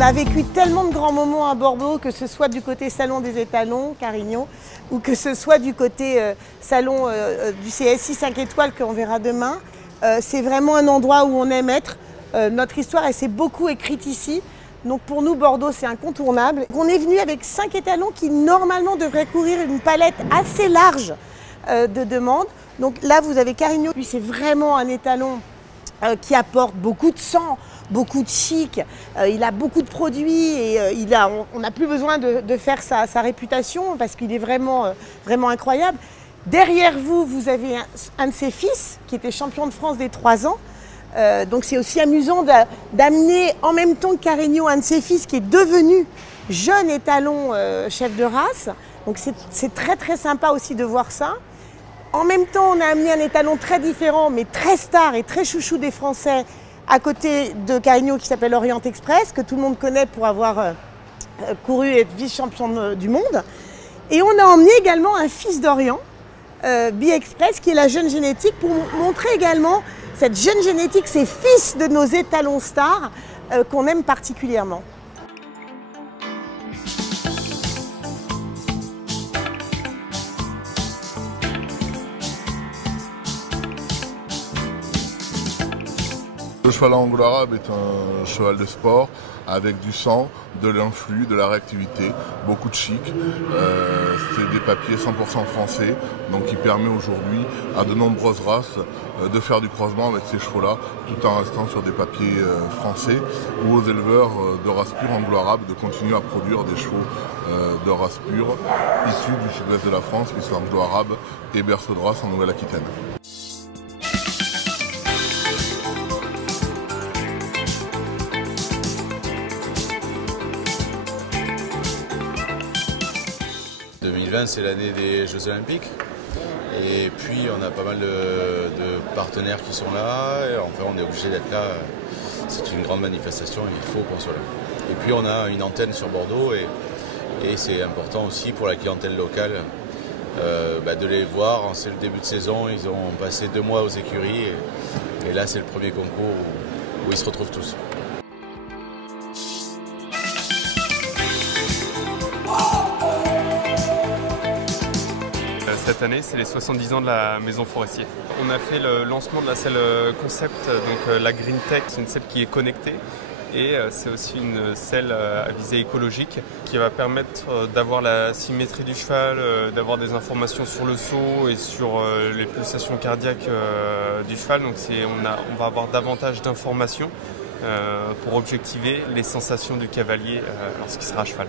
On a vécu tellement de grands moments à Bordeaux, que ce soit du côté Salon des Étalons, Carignan, ou que ce soit du côté Salon du CSI 5 étoiles qu'on verra demain. C'est vraiment un endroit où on aime être. Notre histoire, elle s'est beaucoup écrite ici. Donc pour nous, Bordeaux, c'est incontournable. On est venu avec 5 étalons qui, normalement, devraient couvrir une palette assez large de demandes. Donc là, vous avez Carignan. Lui, c'est vraiment un étalon qui apporte beaucoup de sang, beaucoup de chic. Il a beaucoup de produits et on n'a plus besoin de faire sa réputation parce qu'il est vraiment incroyable. Derrière vous, vous avez un de ses fils qui était champion de France des 3 ans. Donc c'est aussi amusant d'amener en même temps que Carignan un de ses fils qui est devenu jeune étalon chef de race. Donc c'est très sympa aussi de voir ça. En même temps, on a amené un étalon très différent, mais très star et très chouchou des Français, à côté de Carignan qui s'appelle Orient Express, que tout le monde connaît pour avoir couru et être vice-champion du monde. Et on a emmené également un fils d'Orient, B-Express, qui est la jeune génétique, pour montrer également cette jeune génétique, ces fils de nos étalons stars qu'on aime particulièrement. Le cheval anglo-arabe est un cheval de sport avec du sang, de l'influx, de la réactivité, beaucoup de chic. C'est des papiers 100% français, donc qui permet aujourd'hui à de nombreuses races de faire du croisement avec ces chevaux-là, tout en restant sur des papiers français, ou aux éleveurs de race pure anglo-arabe de continuer à produire des chevaux de race pure issus du sud-ouest de la France, qui sont anglo-arabes et berceaux de race en Nouvelle-Aquitaine. C'est l'année des Jeux Olympiques et puis on a pas mal de partenaires qui sont là et enfin on est obligé d'être là, c'est une grande manifestation et il faut qu'on soit là. Et puis on a une antenne sur Bordeaux et c'est important aussi pour la clientèle locale de les voir. C'est le début de saison, ils ont passé 2 mois aux écuries et là c'est le premier concours où ils se retrouvent tous. Cette année, c'est les 70 ans de la Maison Forestier. On a fait le lancement de la selle concept, donc la Green Tech, c'est une selle qui est connectée et c'est aussi une selle à visée écologique qui va permettre d'avoir la symétrie du cheval, d'avoir des informations sur le saut et sur les pulsations cardiaques du cheval. Donc on va avoir davantage d'informations pour objectiver les sensations du cavalier lorsqu'il sera à cheval.